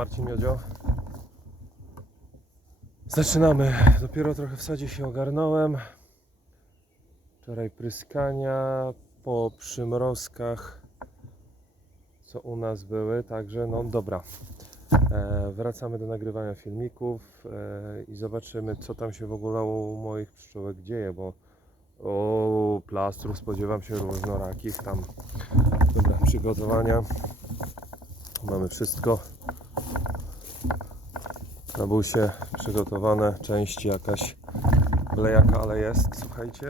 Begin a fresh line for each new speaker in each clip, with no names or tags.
Marcin Miodzio. Zaczynamy. Dopiero trochę w sadzie się ogarnąłem. Wczoraj pryskania po przymrozkach, co u nas były. Także no dobra. E, wracamy do nagrywania filmików e, i zobaczymy, co tam się w ogóle u moich pszczółek dzieje, bo o plastrów spodziewam się różnorakich tam. Dobra, przygotowania. Mamy wszystko na busie przygotowane, części jakaś blejaka, ale jest, słuchajcie,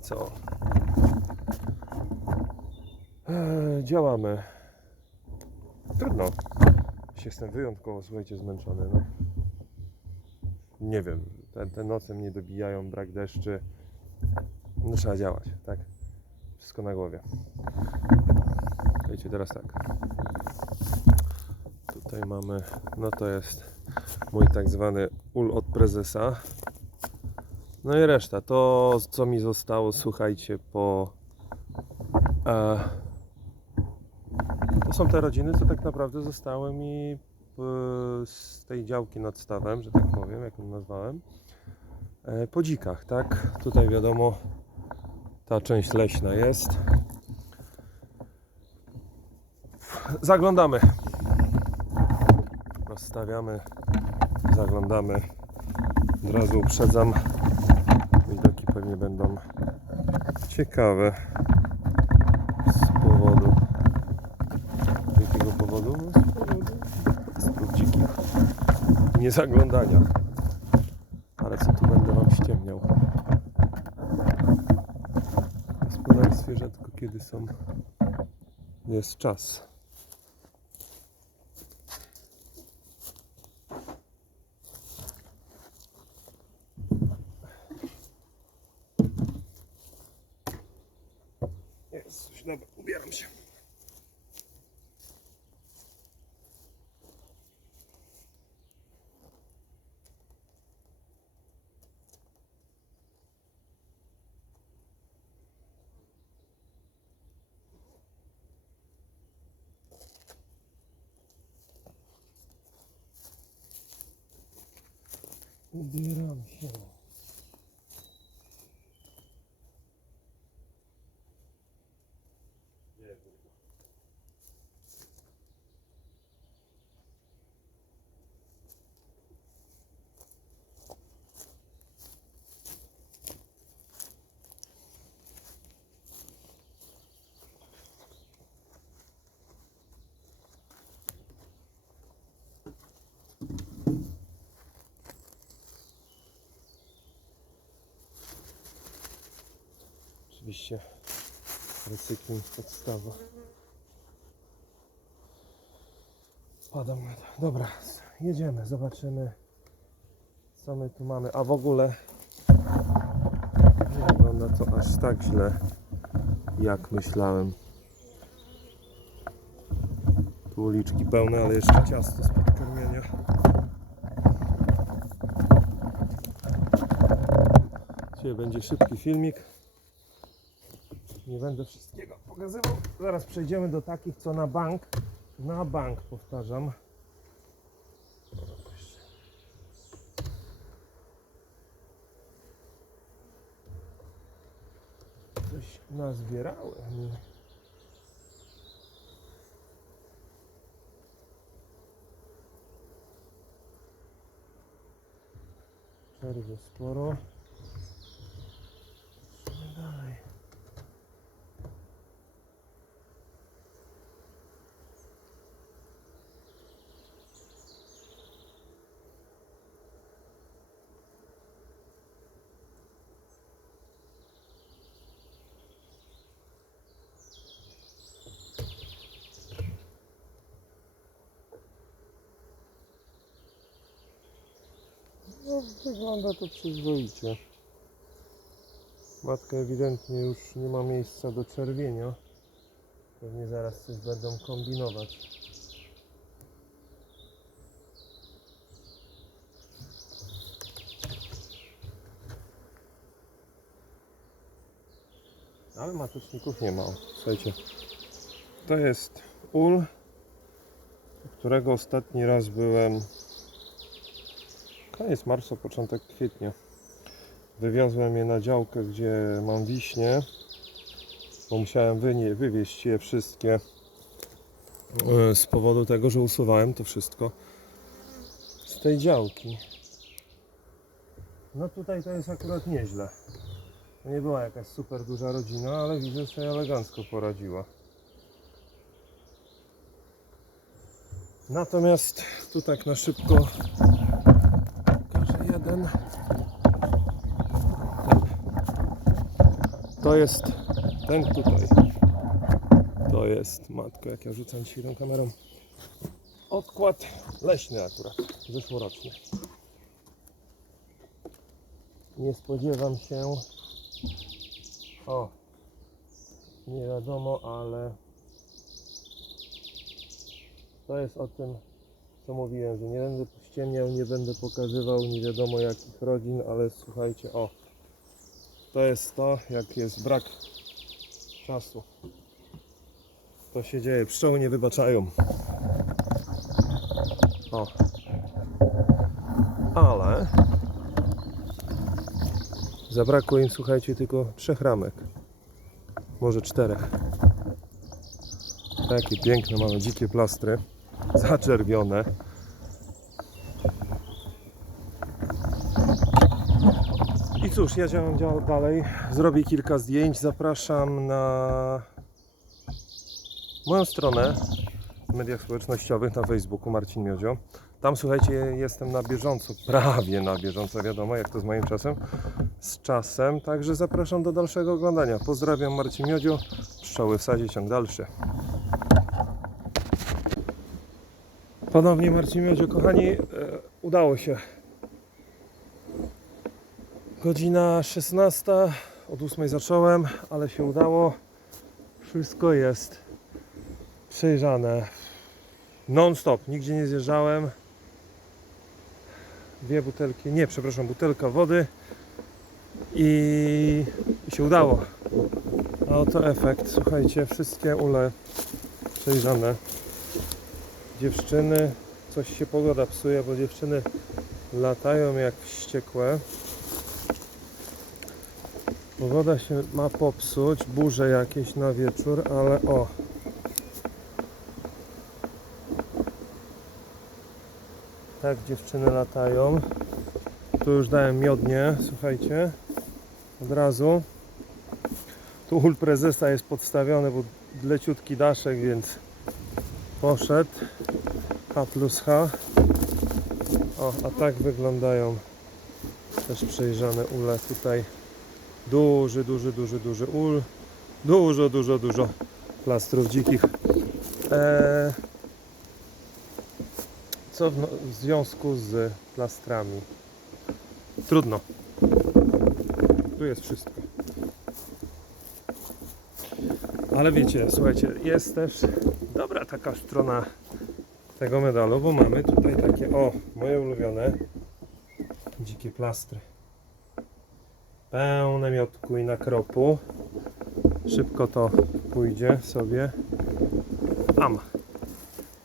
co? Eee, działamy. Trudno. Jestem wyjątkowo, słuchajcie, zmęczony. No. Nie wiem, te, te noce mnie dobijają, brak deszczy. No trzeba działać, tak? Wszystko na głowie. Wiecie, teraz tak. Tutaj mamy, no to jest mój tak zwany ul od prezesa. No i reszta, to co mi zostało, słuchajcie, po... E, to są te rodziny, co tak naprawdę zostały mi z tej działki nad stawem, że tak powiem, jak ją nazwałem. E, po dzikach, tak? Tutaj wiadomo, ta część leśna jest. Zaglądamy. Rozstawiamy, zaglądamy. Od razu uprzedzam. Widoki pewnie będą ciekawe z powodu. Z jakiego powodu? Z powodu dzikich niezaglądania. Ale co tu będę Wam ściemniał? W gospodarstwie rzadko kiedy są jest czas. Ubieram się. Oczywiście recykling podstawa. Padam. Dobra, jedziemy, zobaczymy co my tu mamy. A w ogóle nie wygląda to aż tak źle jak myślałem. Tu uliczki pełne, ale jeszcze ciasto z podkarmienia. Dzisiaj będzie szybki filmik. Nie będę wszystkiego pokazywał. Zaraz przejdziemy do takich, co na bank. Na bank powtarzam. Coś nazbierałem. Czerwy sporo. No, wygląda to przyzwoicie. Matka ewidentnie już nie ma miejsca do czerwienia. Pewnie zaraz coś będą kombinować. Ale mateczników nie ma. Słuchajcie, to jest ul, którego ostatni raz byłem koniec marca, początek kwietnia. Wywiozłem je na działkę, gdzie mam wiśnie, bo musiałem wynie, wywieźć je wszystkie e, z powodu tego, że usuwałem to wszystko z tej działki. No tutaj to jest akurat nieźle. Nie była jakaś super duża rodzina, ale widzę, że sobie elegancko poradziła. Natomiast tu tak na szybko jeden. To jest ten tutaj. To jest, matko, jak ja rzucam tą kamerą. Odkład leśny akurat, zeszłoroczny. Nie spodziewam się. O, nie wiadomo, ale to jest o tym, co mówiłem, że nie będę ściemniał, nie będę pokazywał nie wiadomo jakich rodzin, ale słuchajcie, o, to jest to, jak jest brak czasu. To się dzieje, pszczoły nie wybaczają. O. Ale zabrakło im, słuchajcie, tylko trzech ramek. Może czterech. Takie piękne, mamy dzikie plastry. Zaczerwione. I cóż, dział- dalej. Zrobię kilka zdjęć. Zapraszam na moją stronę w mediach społecznościowych na Facebooku Marcin Miodzio. Tam słuchajcie, jestem na bieżąco, prawie na bieżąco, wiadomo jak to z moim czasem, z czasem, także zapraszam do dalszego oglądania. Pozdrawiam Marcin Miodzio, pszczoły w sadzie, ciąg dalszy. Ponownie Marcin Miodzio, kochani, e, udało się. Godzina 16, od 8 zacząłem, ale się udało. Wszystko jest przejrzane. Non-stop, nigdzie nie zjeżdżałem. Dwie butelki, nie, przepraszam, butelka wody i, i się udało. A oto efekt, słuchajcie, wszystkie ule przejrzane. Dziewczyny, coś się pogoda psuje, bo dziewczyny latają jak wściekłe. Pogoda się ma popsuć, burze jakieś na wieczór, ale o. Tak dziewczyny latają. Tu już dałem miodnie, słuchajcie. Od razu. Tu ul prezesa jest podstawiony, bo leciutki daszek, więc poszedł. H plus H. O, a tak wyglądają też przejrzane ule tutaj. Duży, duży, duży, duży ul. Dużo, dużo, dużo plastrów dzikich. Eee, co w, no, w związku z plastrami? Trudno. Tu jest wszystko. Ale wiecie, słuchajcie, jest też dobra taka strona tego medalu, bo mamy tutaj takie, o, moje ulubione dzikie plastry. Pełne miotku i nakropu. Szybko to pójdzie sobie. Am.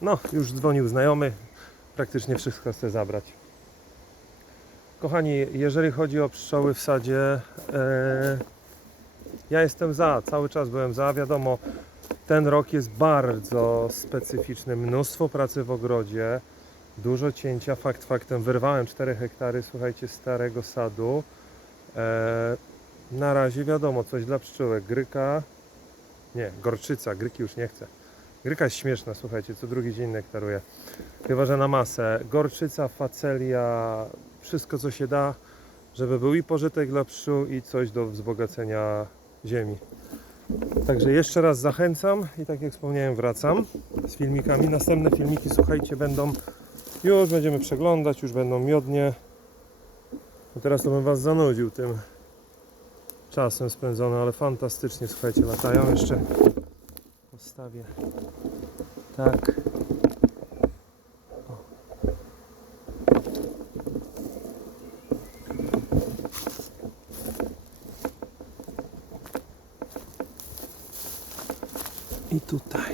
No, już dzwonił znajomy. Praktycznie wszystko chcę zabrać. Kochani, jeżeli chodzi o pszczoły w sadzie, e, ja jestem za, cały czas byłem za. Wiadomo, ten rok jest bardzo specyficzny. Mnóstwo pracy w ogrodzie, dużo cięcia. Fakt faktem, wyrwałem 4 hektary, słuchajcie, starego sadu. E, na razie wiadomo, coś dla pszczółek. Gryka, nie, gorczyca, gryki już nie chcę. Gryka jest śmieszna, słuchajcie, co drugi dzień nektaruje. Chyba, że na masę. Gorczyca, facelia, wszystko co się da, żeby był i pożytek dla pszczół i coś do wzbogacenia ziemi. Także jeszcze raz zachęcam i tak jak wspomniałem wracam z filmikami. Następne filmiki, słuchajcie, będą już będziemy przeglądać, już będą miodnie. No teraz to bym Was zanudził tym czasem spędzony, ale fantastycznie, słuchajcie, latają jeszcze. Postawię tak. i tutaj.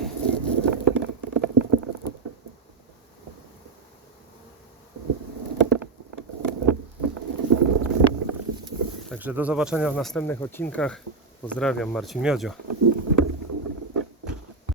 Także do zobaczenia w następnych odcinkach. Pozdrawiam, Marcin Miodzio.